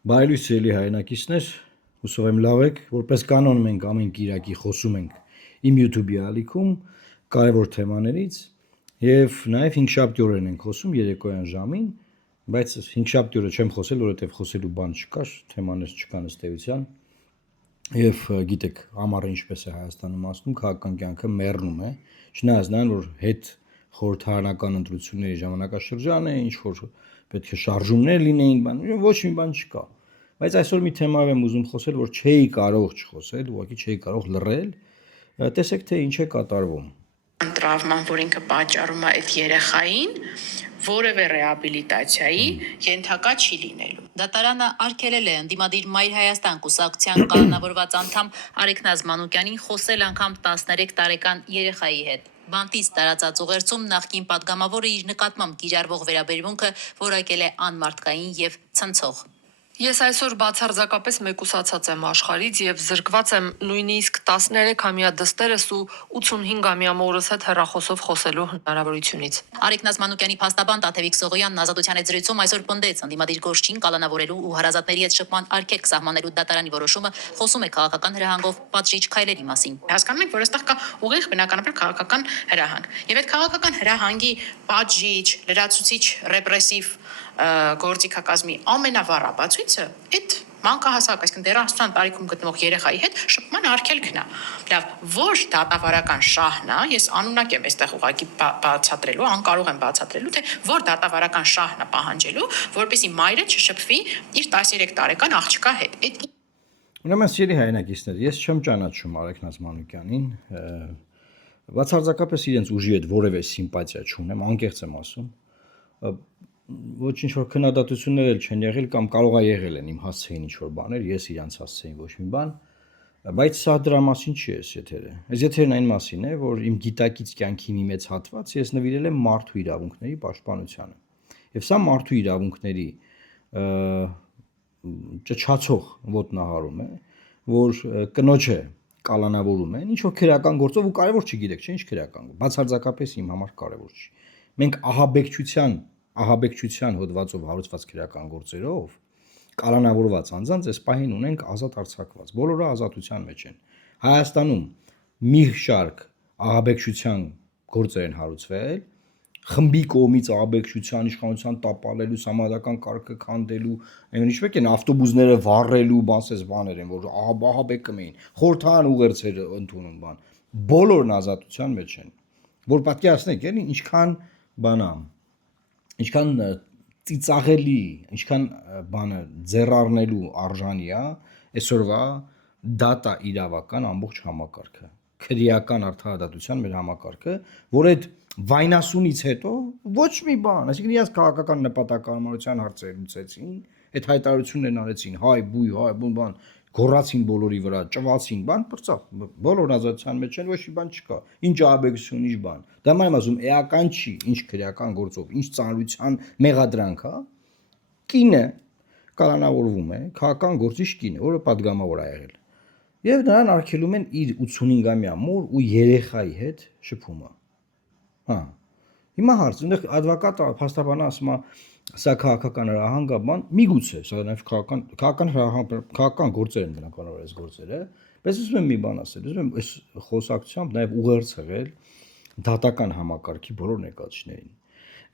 Բարելույս սիրելի հայրենակիցներ, հուսով եմ լավ եք, որպես կանոն մենք ամեն կիրակի խոսում ենք իմ YouTube-ի ալիքում կարևոր թեմաներից եւ նաեւ 5-շաբթի օրերն ենք խոսում երեկոյան ժամին, բայց 5-շաբթի օրը չեմ խոսել, որովհետեւ խոսելու բան չկար, թեմաներ չկան ըստ էության։ Եվ գիտեք, ամառը ինչպես է Հայաստանում ասում, քաղաքական կյանքը մեռնում է, չնայած նրան, որ հետ խորհրդարանական ընտրությունների ժամանակաշրջան է, ինչ որ պետք է շարժումներ լինեին, բան, ոչ մի բան չկա։ Բայց այսօր մի թեմայով եմ ուզում խոսել, որ չէի կարող չխոսել, ուղղակի չէի կարող լռել։ Տեսեք, թե ինչ է կատարվում։ Տրավման, որ ինքը պատճառում է այդ երեխային, որևէ ռեաբիլիտացիայի ենթակա չի լինելու։ Դատարանը արգելել է ընդդիմադիր Մայր Հայաստան կուսակցության կանոնավորված անդամ Արեգ Նազմանուկյանին խոսել անգամ 13 տարեկան երեխայի հետ։ Բանտից տարածած ուղերձում նախկին պատգամավորը իր նկատմամբ կիրառվող վերաբերմունքը որակել է անմարդկային եւ ցնցող։ Ես այսօր բացարձակապես մեկուսացած եմ աշխարհից եւ զրկված եմ նույնիսկ 13-ամյա դստերս ու 85-ամյա մորս հետ հեռախոսով խոսելու հնարավորությունից։ Արեգ Նազմանուկյանի փաստաբան Տաթևիկ Սողոյանն Ազատության եզրույցում այսօր պնդեց ընդդիմադիր գործչին կալանավորելու ու հարազատների հետ շփման արգելք սահմանելու դատարանի որոշումը խոսում է քաղաքական հրահանգով պատժիչ քայլերի մասին։ Հասկանում եք, որ այստեղ կա ուղիղ բնականաբար քաղաքական հրահանգ։ Եվ այդ քաղաքական հրահանգի պատժիչ, լրացուցիչ, ռեպրեսիվ գործիքակազմի ամենավառապացույցը այդ մանկահասակ, այսինքն դեռահասության տարիքում գտնվող երեխայի հետ շփման արգելքն է։ Լավ, որ դատավարական շահն է, ես անունակ եմ այստեղ ուղղակի բացատրելու, անկարող եմ բացատրելու, թե որ դատավարական շահն է պահանջելու, որպեսզի մայրը չշփվի իր 13 տարեկան աղջկա հետ։ Ուրեմն սիրելի հայրենակիցներ, ես չեմ ճանաչում Արեգ Նազմանուկյանին, բացարձակապես իրենց ուժի հետ որևէ սիմպաթիա չունեմ, անկեղծ եմ ասում։ Ոչ ինչ որ քննադատություններ էլ չեն եղել կամ կարող է եղել են իմ հասցեին ինչ որ բաներ, ես իրանց հասցեին ոչ մի բան, բայց սա դրա մասին չի էս եթերը։ Այս եթերն այն մասին է, որ իմ գիտակից կյանքի մի մեծ հատված ես նվիրել եմ մարդու իրավունքների պաշտպանությանը։ Եվ սա մարդու իրավունքների ճչացող ոտնահարում է, որ կնոջը կալանավորում են, ինչ որ քրեական գործով ու կարևոր չգիտեք, չէ՞, ինչ քրեական, բացարձակապես իմ համար կարևոր չի։ Մենք ահաբեկչության հոդվածով հարուցված քրեական գործերով կալանավորված անձանց այս պահին ունենք ազատ արձակված, բոլորը ազատության մեջ են։ Հայաստանում մի շարք ահաբեկչության գործեր են հարուցվել, խմբի կողմից ահաբեկչության իշխանության տապալելու, համադական կարգը քանդելու, այնինչ են ավտոբուսները վառելու, բանսես բաներ են, որ ահաբեկում էին, խորհրդարան ուղերձեր ընդունում բան, բոլորն ազատության մեջ են։ Որ պատկերացնեք, էլի ինչքան բանա, ինչքան ծիծաղելի, ինչքան բանը ձեռառնելու արժանի է այսօրվա դատա իրավական ամբողջ համակարգը, քրեական արդարադատության մեր համակարգը, որ այդ վայնասունից հետո ոչ մի բան, այսինքն իրաց քաղաքական նպատակարարության հարցեր լուծեցին, այդ հայտարարություններն արեցին, հայ բուն բան, գոռացին բոլորի վրա, ճվացին, բան պրծավ, բոլորն ազատության մեջ են, ոչ մի բան չկա, ինչ ահաբեկություն, ինչ բան։ Դա մայր ասում, էական չի, ինչ քրեական գործով, ինչ ծանրության մեղադրանք, հա։ Կինը կալանավորվում է, քաղաքական գործիչ կինը, որը պատգամավոր է եղել։ Եվ նրան արգելում են իր 85-ամյա մոր ու երեխայի հետ շփումը։ Հա։ Հիմա հարց, այնտեղ advocate փաստաբանը ասում է, սա քաղաքական հրահանգ է, բան, միգուցե, սա նաև քաղաքական գործեր են բնականաբար այս գործերը, բայց ուզում եմ մի բան ասել, ուզում եմ այս խոսակցությամբ նաև ուղերձ հղել դատական համակարգի բոլոր ներկայացուցիչներին։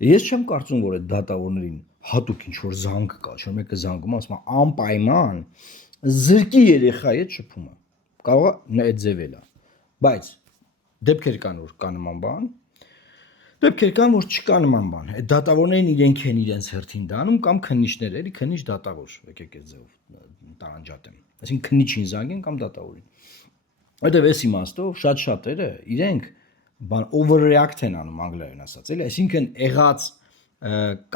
Ես չեմ կարծում, որ այդ դատավորներին հատուկ ինչ որ զանգ կա, չէ՞ մեկը զանգում ասում է անպայման զրկի երեխայի հետ շփումը։ Կարող է այդ ձևել է։ Բայց դեպքեր կան, որ կա նման բան, դեպքեր կան, որ չկա նման բան։ Այդ դատավորներն իրենք են իրենց հերթին դանում կամ քննիչներ, էլի քննիչ դատավոր, եկեք այդ ձևով տարանջատեմ։ Այսինքն քննիչին զանգեն կամ դատավորին։ Այդտեղ էս իմաստով շատ-շատերը իրենք բան overreact են անում անգլերեն ասած, էլի, այսինքն եղած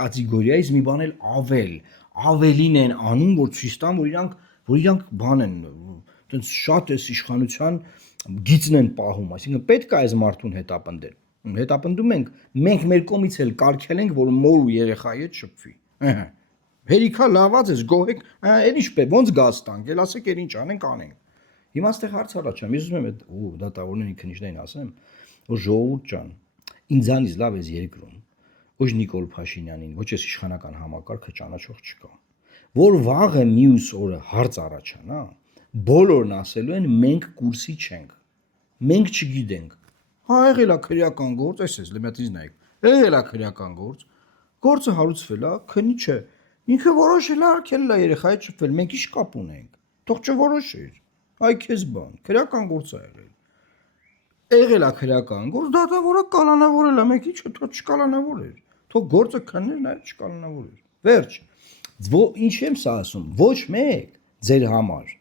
կատեգորիայից մի բան էլ ավելին են անում, որ ցույց տան, որ իրանք բան են, այտենց շատ էս իշխանության գիծն են պահում, այսինքն պետք է այս մարդուն հետապնդել։ Հետապնդում ենք, մենք մեր կողմից էլ կարգել ենք, որ մոր ու երեխայի հետ շփվի։ Հերիքա լաված ես, գոհեք, էլ ինչ պետք, ոնց գազ տանք, էլ ասեք, էլ ինչ անենք, անենք։ Հիմա այստեղ հարց առաջանում, ես ուզում եմ այդ դատավորներին քննիչներին ասեմ, որ ժողովուրդ ջան, ինձանից լավ ես երկրում, ոչ Նիկոլ Փաշինյանին, ոչ էս իշխանական համակարգը ճանաչող չկա։ որ վաղը մյուս օրը հարց առաջանա, բոլորն ասելու են մենք կուրսի չենք, մենք չգիտենք, հա եղել է քրեական գործ, էս լեմյատից նայեք, եղել է քրեական գործը հարուցվել է, քնի չէ, ինքը որոշել է արկել է երեխայի շփվել, մենք ինչ կապ ունենք, թող չորոշեր, այ քեզ բան, քրեական գործ է եղել է քրեական գործ, դատավորը կալանավորել է, մեկ ինչ թող չկալանավորեր, թող գործը քններ, նայ չկալանավորեր, վերջ, ինչ եմ սա ասում, ոչ մեկ ձեր համար,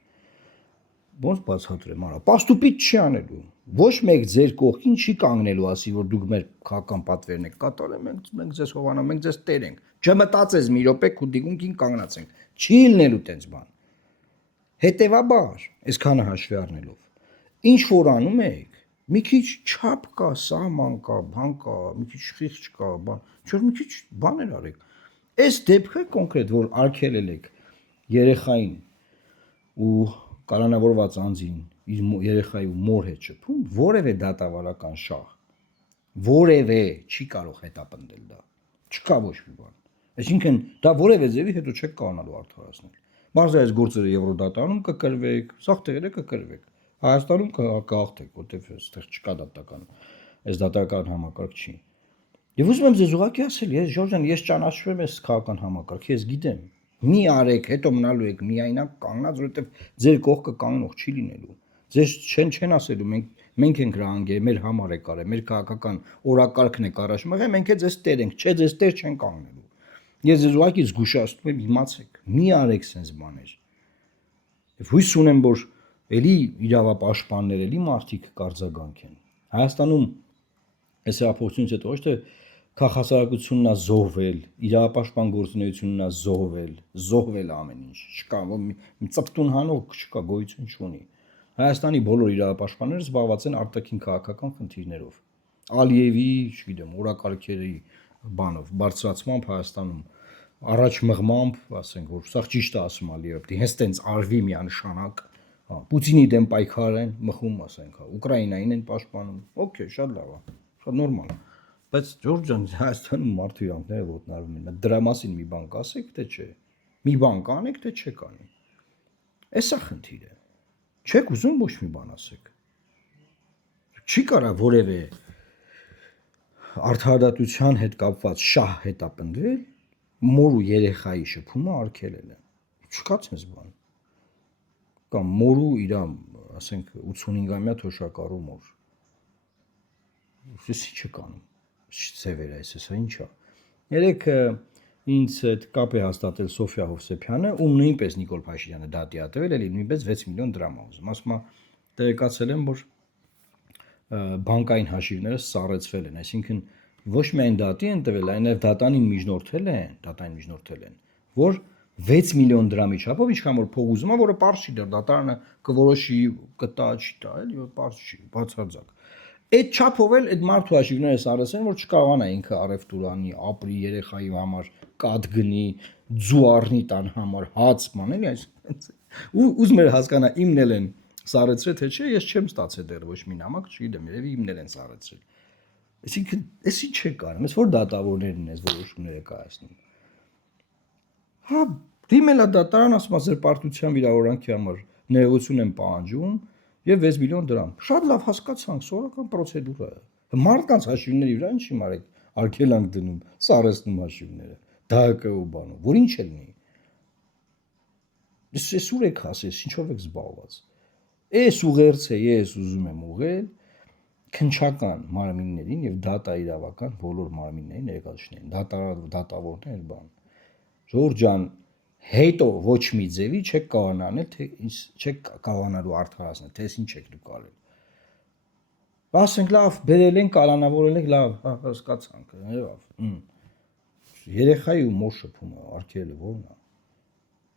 ոնց բացատրեմ արա, պաստուպիտ չի անելու, ոչ մեկ ձեր կողքին չի կանգնելու ասի, որ դուք մեր քաղաքական պատվերն եք կատարել, մենք ձեզ հովանանք, մենք ձեզ տեր ենք, չմտածես մի րոպե քու դիգունքին կանգնացենք, չի լինելու տենց բան, հետևաբար, այսքանը հաշվի առնելով, ինչ որ անում եք, մի քիչ չափ կա, սահման կա, բան կա, մի քիչ խիղճ կա, բան, չէ՞ մի քիչ բաներ արեք, այս դեպքը կոնկրետ, որ արգելել եք երեխային ու կալանավորված անձին իր երեխայի ու մոր հետ շփում, որևէ դատավարական շահ, որևէ չի կարող հետապնդել դա, չկա ոչ մի բան, այսինքն դա որևէ ձևի հետո չեք կարողանալու արդարացնել, բարձրայից գործերը Եվրոդատարանում կկրվեք, սաղ տեղերը կկրվեք, Հայաստանում կհաղթեք, որտեղ այստեղ չկա դատական, այս դատական համակարգ չի, եւ ուզում եմ ձեզ ուղղակի ասել, ես Ժորժան, ես ճանաչում եմ այս քաղաքական համակարգը, ես գիտեմ, մի արեք, հետո մնալու եք միայնակ կանգնած, որովհետեւ ձեր կողքը կանգնող չի լինելու, ձեզ չեն ասելու, մենք ենք ռանգե, մեր համար եք արել, մեր քաղաքական օրակարգն եք առաջ մղել, մենք էլ ձեզ տեր ենք, չէ, ձեզ տեր չեն կանգնելու, ես ձեզ ուղղակի զգուշացնում եմ, իմացեք, մի արեք sense բաներ, եւ հույս ունեմ, որ էլի իրավապաշտպաններ, էլի մարդիկ կարձագանքեն, Հայաստանում այս հեղափոխությունից հետո ոչ թե քաղաքասարակությունն է զոհվել, իրավապաշտպան գործունեությունն է զոհվել ամեն ինչ, չկա, մի ծպտուն հանող չկա, գոյություն չունի։ Հայաստանի բոլոր իրավապաշտպանները զբաղված են արտաքին քաղաքական խնդիրներով։ Ալիևի, չգիտեմ, օրակարգերի բանով, բարձրացմամբ Հայաստանում առաջ մղմամբ, ասենք, որ սա ճիշտ է ասում Ալիևը, դե հենց տենց արվի միանշանակ, Պուտինի դեմ պայքար են մխում, ասենք, Ուկրաինային են պաշտպանում, օքեյ, շատ լավ է, շատ նորմալ է։ Բայց Ջորջ ջան, Հայաստանում մարդու իրանքները ոտնարվում են։ Դրա մասին մի բան կասեք, թե չէ։ Մի բան կանեք, թե չեք անի։ Էս է խնդիրը։ Չեք ուզում ոչ մի բան ասեք։ Չի կարա որևէ արդարադատության հետ կապված շահ հետապնդվել, մոր ու երեխայի շփումը արգելել է։ Չկա ցես բան։ Կամ մորու իր, ասենք 85-ամյա թոշակառու մոր։ Ես ինչ կանում։ Սևեր է, այսա ինչ է։ Երեք ինձ այդ կապ է հաստատել Սոֆիա Հովսեփյանը, ում նույնպես Նիկոլ Փաշինյանը դատի ա տվել, էլի նույնպես 6 միլիոն դրամ ա ուզում։ Ասում ա տեղեկացել եմ, որ բանկային հաշիվները սառեցվել են, այսինքն ոչ միայն դատի են տվել, այլև դատանին միջնորդել են, որ 6 միլիոն դրամի չափով ինչքան որ փող ուզում ա, որը պարզ չի դեռ դատարանը կորոշի կտա չի տա, էլի որ պարզ չի, բացարձակ։ Այդ չափով էլ այդ մարդու հաշիվները սարեցեն, որ չկարողանա ինքը արևտուրանի, ապրի, երեխայի համար, կաթ գնի, ձու առնի տան համար, հաց ման, էլի այս։ Ուզում էր հասկանա իմնել են սարեցրել, թե չէ, ես չեմ ստացել դեռ ոչ մի նամակ, չգիտեմ, երևի իմնել են սարեցրել։ Այսինքն, էս ինչ է կարում, ես որ դատավորներն են այս որոշումները կայացնում։ Հա, դիմել է դատարան, ասում է ձեր պարտության վիրավորանքի համար ներողություն եմ պահանջում եւ 6 միլիոն դրամ։ Շատ լավ հասկացանք, սովորական պրոցեդուրա է։ Մարդկանց հաշիվների վրա ինչի մարեք արգելանք դնում, սարեցնում հաշիվները։ ԴՀԿ ու բանը, որ ինչ է լինի։ Ես ուր եք ասես, ինչով եք զբաղված։ Էս ուղերձ է, ես ուզում եմ ուղղել քնչական մարմիններին եւ դատա իրավական բոլոր մարմիններին ներկայացնեն, դատավորներ բան։ Ժորժ ջան, հետո ոչ մի ձևի չեք կարողանալ, թե չեք կարողանալու արդարացնել, թե ինչ եք դուք արել։ Ասենք լավ, բերել են, կալանավորել եք, լավ, հասկացանք, լավ։ Երեխայի ու մոր շփումը արգելը ո՞րն է։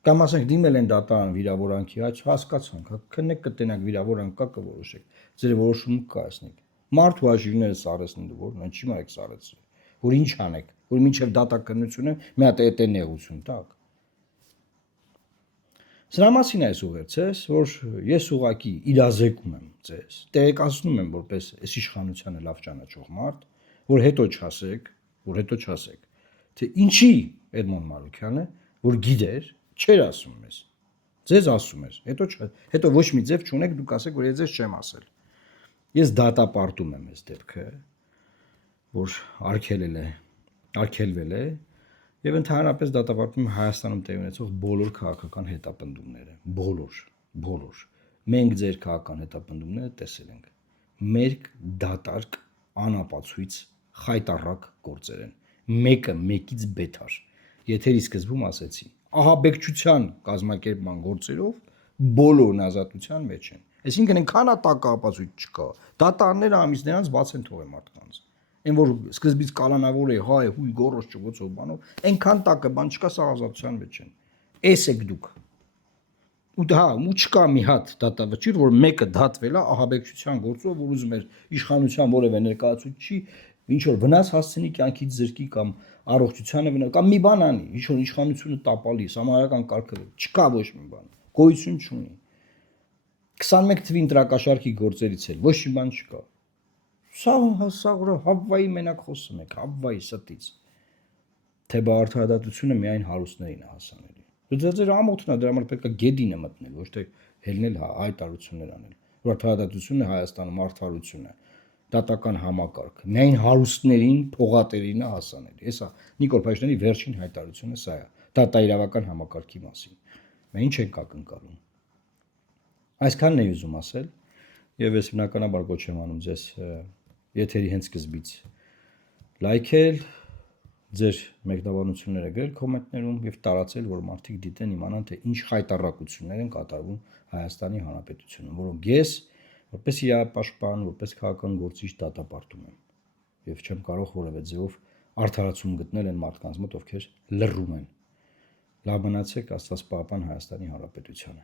Կամ ասենք դիմել են դատարան վիրավորանքի, հասկացանք, քննեք կտենակ վիրավորանք կա կորոշեք, ձեր որոշումը կայացնեք։ Մարդու հաշիվները սարեցնելու որն ինչի՞ մարեք սարեցրել, որ ինչ անեք, որ մինչև դատականությունը մի հատ էտե նեղություն տակ։ Սրա մասին այս ուղերձես, որ ես ուղակի իրազեկում եմ ձեզ, տեղեկացնում եմ որպես այս իշխանությանը լավ ճանաչող մարդ, որ հետո չասեք, թե ինչի Էդմոն Մանուկյանը, որ գիտեր, Չէր ասում մեզ։ Ձեզ ասում էր։ Հետո ոչ մի ձև չունեք դուք ասեք, որ ես ձեզ չեմ ասել։ Ես դատապարտում եմ այս դեպքը, որ արգելվել է եւ ընդհանրապես դատապարտում եմ Հայաստանում տեղի ունեցող բոլոր քաղաքական հետապնդումները, բոլոր։ Մենք ձեր քաղաքական հետապնդումները տեսել ենք։ Մեր դատարկ անապացույց խայտառակ գործեր են։ Մեկը մեկից բետար։ Եթերի սկզբում ասեցի, ահաբեկչության կազմակերպման գործերով բոլորն ազատության մեջ են։ Այսինքն այնքան տակապացույց չկա։ Դատարները ամիսներ անց բաց են թողել մարդկանց։ Այն որ սկզբից կալանավոր է, հայ, հույ, գորոշ չգոցով բանով, այնքան տակը բան չկա, սա ազատության մեջ են։ Էս եք դուք։ Ու չկա մի հատ դատավճիռ, որ մեկը դատվել է ահաբեկչության գործով, որ ուզում էր իշխանության որևէ ներկայացուցիչի ինչ որ վնաս հասցնի կյանքից զրկի կամ առողջությանը վնաս կամ մի բան անի, ինչ որ իշխանությունը տապալի, համարական կարգը չկա ոչ մի բան, գոյություն չունի։ 21 թվի ընտրակաշառքի գործերից էլ ոչ մի բան չկա։ Սա Հավվայի մենակ խոսում եք, Հավվայի ստից։ Թե արդարադատությունը միայն հարուստներին է հասանելի։ Ձեր ամոթն է, դրա համար պետք է գեդինը մտնել, ոչ թե հելնել հայտարարություններ անել։ Որ արդարադատությունը Հայաստանում արդարություն է, դատական համակարգ։ Միայն հարուստներին, փողատերին է հասանելի։ Հեսա Նիկոլ Փաշինյանի վերջին հայտարարությունը սա է, դատաիրավական համակարգի մասին։ Մենք ինչ ենք ակնկալում։ Այսքանն եմ ուզում ասել, եւ ես բնականաբար կոչ եմ անում ձեզ եթերի հենց սկզբից լայքել, ձեր մեկնաբանությունները գրել կոմենտներում եւ տարածել, որ մարդիկ դիտեն, իմանան, թե ինչ խայտառակություններ են կատարվում Հայաստանի Հանրապետությունում, որոնք ես որպես իրավապաշտպան, որպես քաղաքական գործիչ դատապարտում եմ եւ չեմ կարող որևէ ձեւով արդարացում գտնել այն մարդկանց մոտ, ովքեր լռում են։ Լավ մնացեք, Աստված պահապան Հայաստանի Հանրապետությանը։